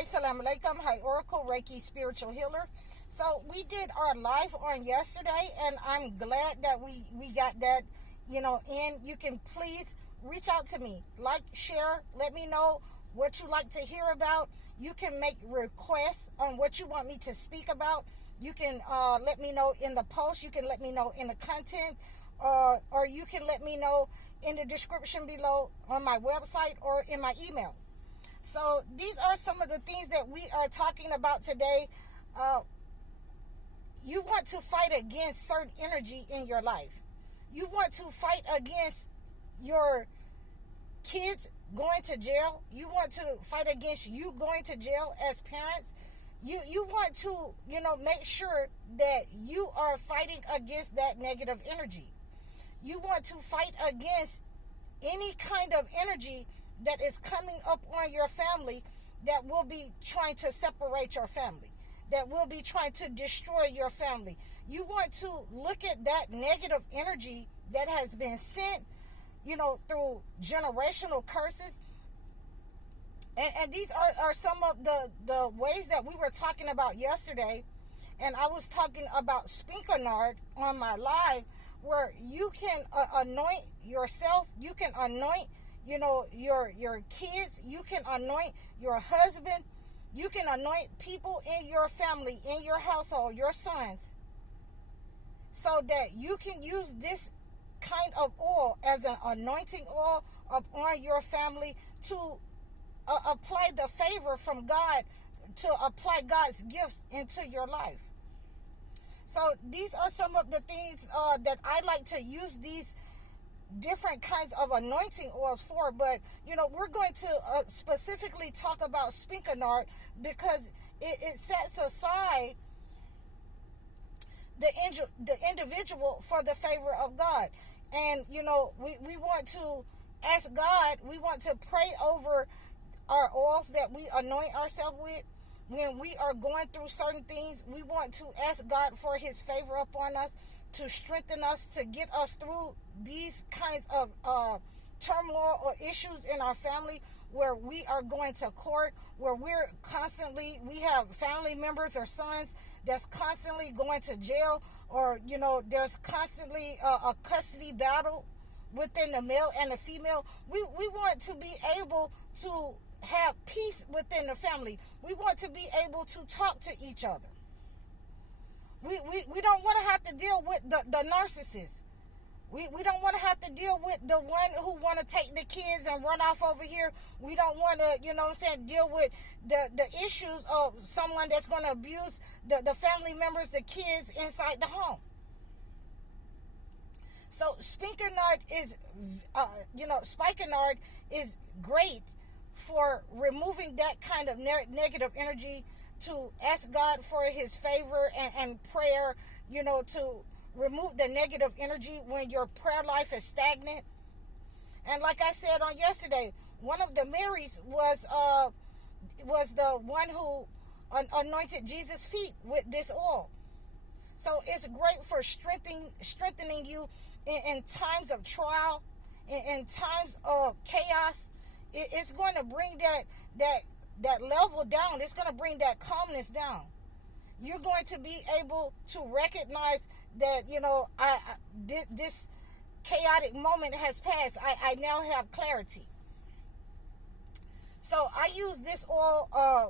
Hi, salam alaikum. Hi, Oracle, Reiki, spiritual healer. So we did our live on yesterday, and I'm glad that we got that, in. You can please reach out to me, like, share, let me know what you like to hear about. You can make requests on what you want me to speak about. You can let me know in the post. You can let me know in the content, or you can let me know in the description below on my website or in my email. So these are some of the things that we are talking about today. You want to fight against certain energy in your life. You want to fight against your kids going to jail. You want to fight against you going to jail as parents. You want to, make sure that you are fighting against that negative energy. You want to fight against any kind of energy that is coming up on your family that will be trying to separate your family, that will be trying to destroy your family. You want to look at that negative energy that has been sent, through generational curses. And these are some of the ways that we were talking about yesterday. And I was talking about Spikenard on my live, where you can anoint yourself, you can anoint your kids, you can anoint your husband, you can anoint people in your family, in your household, your sons, so that you can use this kind of oil as an anointing oil upon your family to apply the favor from God, to apply God's gifts into your life. So these are some of the things that I like to use these different kinds of anointing oils for. But we're going to specifically talk about Spikenard because it sets aside the individual for the favor of God. And we want to ask God, we want to pray over our oils that we anoint ourselves with. When we are going through certain things, we want to ask God for his favor upon us, to strengthen us, to get us through these kinds of turmoil or issues in our family, where we are going to court, where we have family members or sons that's constantly going to jail, or there's constantly a custody battle within the male and the female. We want to be able to have peace within the family. We want to be able to talk to each other. We don't want to have to deal with the narcissist. We don't want to have to deal with the one who want to take the kids and run off over here. We don't want to, deal with the issues of someone that's going to abuse the family members, the kids inside the home. So Spikenard is great for removing that kind of negative energy, to ask God for his favor and prayer, to remove the negative energy when your prayer life is stagnant. And like I said on yesterday, one of the Marys was the one who anointed Jesus' feet with this oil. So it's great for strengthening you in times of trial, in times of chaos. It's going to bring that level down. It's going to bring that calmness down. You're going to be able to recognize that, this chaotic moment has passed. I now have clarity. So I use this oil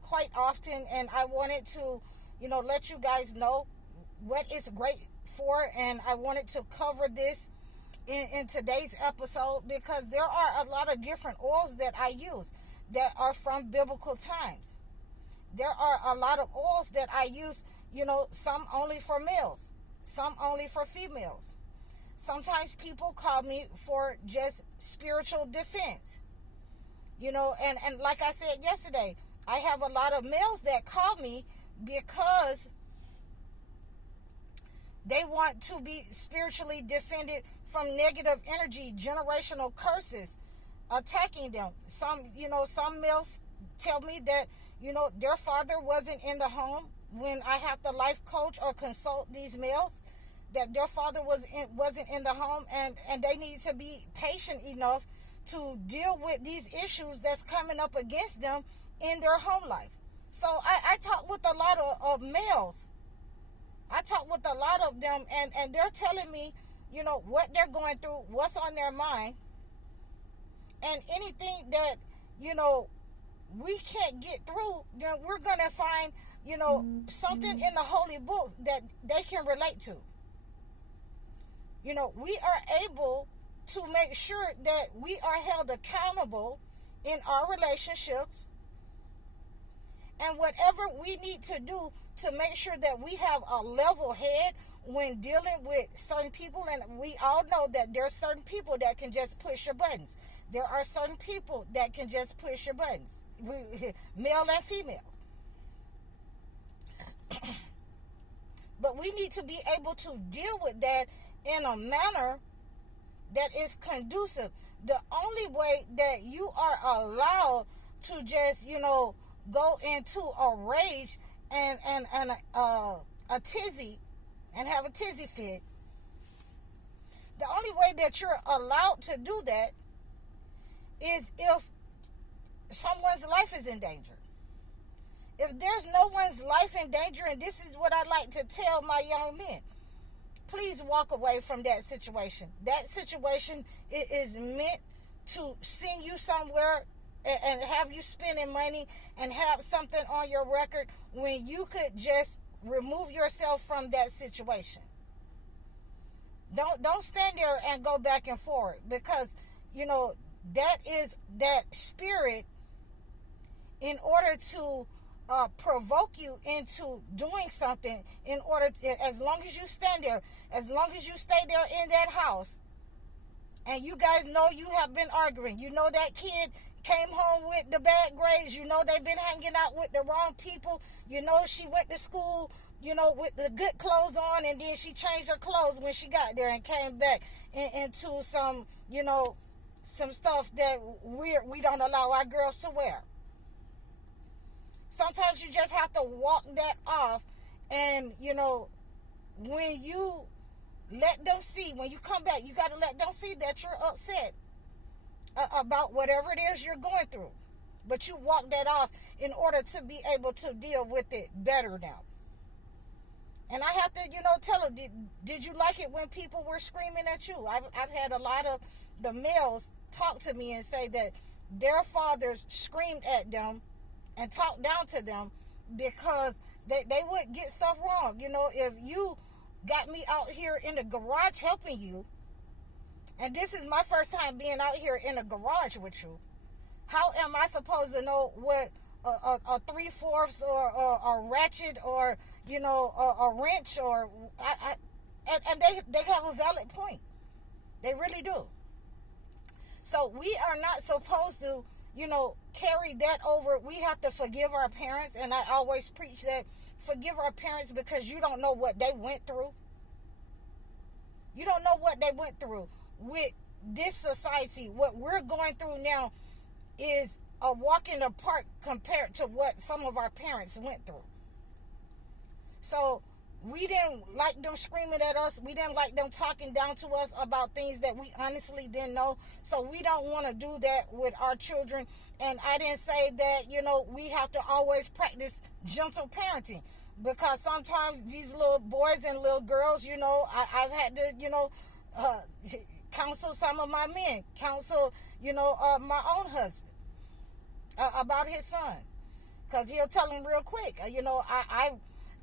quite often, and I wanted to, let you guys know what it's great for, and I wanted to cover this in today's episode, because there are a lot of different oils that I use that are from biblical times. There are a lot of oils that I use, some only for males, some only for females. Sometimes people call me for just spiritual defense, and like I said yesterday, I have a lot of males that call me because they want to be spiritually defended from negative energy, generational curses attacking them. Some males tell me that, their father wasn't in the home when I have to life coach or consult these males, that their father wasn't in the home, and they need to be patient enough to deal with these issues that's coming up against them in their home life. So I talk with a lot of males. I talk with a lot of them, and they're telling me, what they're going through, what's on their mind, and anything that, we can't get through, then we're going to find, something in the holy book that they can relate to. We are able to make sure that we are held accountable in our relationships, and whatever we need to do to make sure that we have a level head when dealing with certain people. And we all know that there are certain people that can just push your buttons. There are certain people that can just push your buttons, male and female. But we need to be able to deal with that in a manner that is conducive. The only way that you are allowed to just, go into a rage and a tizzy and have a tizzy fit, the only way that you're allowed to do that is if someone's life is in danger. If there's no one's life in danger, and this is what I like to tell my young men, please walk away from that situation. That situation is meant to send you somewhere and have you spending money and have something on your record when you could just remove yourself from that situation. Don't stand there and go back and forth, because that is that spirit in order to provoke you into doing something. In order to, as long as you stand there, as long as you stay there in that house, and you guys know you have been arguing, that kid came home with the bad grades, they've been hanging out with the wrong people, she went to school, with the good clothes on, and then she changed her clothes when she got there and came back into some, some stuff that we don't allow our girls to wear. Sometimes you just have to walk that off, and, when you let them see, when you come back, you got to let them see that you're upset about whatever it is you're going through. But you walk that off in order to be able to deal with it better now. And I have to, tell them, did you like it when people were screaming at you? I've had a lot of the males talk to me and say that their fathers screamed at them and talked down to them because they would get stuff wrong. If you got me out here in the garage helping you, and this is my first time being out here in a garage with you, how am I supposed to know what a 3/4 or a ratchet or a wrench or and they have a valid point. They really do. So we are not supposed to carry that over. We have to forgive our parents, and I always preach that. Forgive our parents, because you don't know what they went through. You don't know what they went through with this society. What we're going through now is a walk in the park compared to what some of our parents went through. So we didn't like them screaming at us. We didn't like them talking down to us about things that we honestly didn't know. So we don't want to do that with our children. And I didn't say that, we have to always practice gentle parenting, because sometimes these little boys and little girls, I've had to, counsel some of my men, counsel, my own husband about his son, because he'll tell him real quick,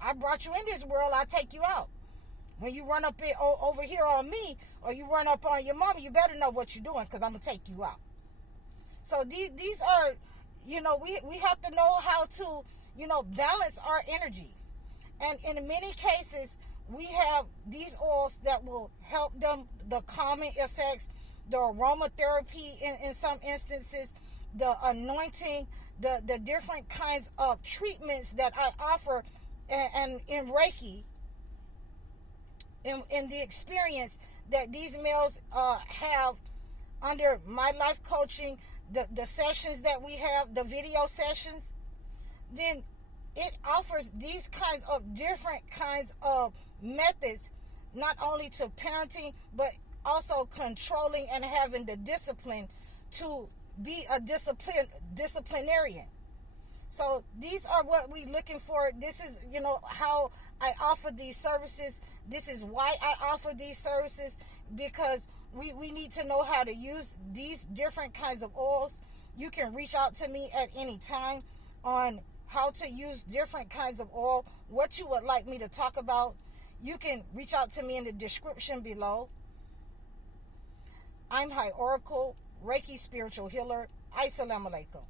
I brought you in this world, I'll take you out. When you run up over here on me, or you run up on your mama, you better know what you're doing, because I'm going to take you out. So these are, we have to know how to, balance our energy. And in many cases, we have these oils that will help them, the calming effects, the aromatherapy in some instances, the anointing, the different kinds of treatments that I offer, and in Reiki, in the experience that these males have under my life coaching, the sessions that we have, the video sessions, then it offers these kinds of different kinds of methods, not only to parenting, but also controlling and having the discipline to be a disciplinarian. So these are what we looking for. This is, how I offer these services. This is why I offer these services, because we need to know how to use these different kinds of oils. You can reach out to me at any time on how to use different kinds of oil, what you would like me to talk about. You can reach out to me in the description below. I'm High Oracle, Reiki Spiritual Healer. Assalamu alaikum.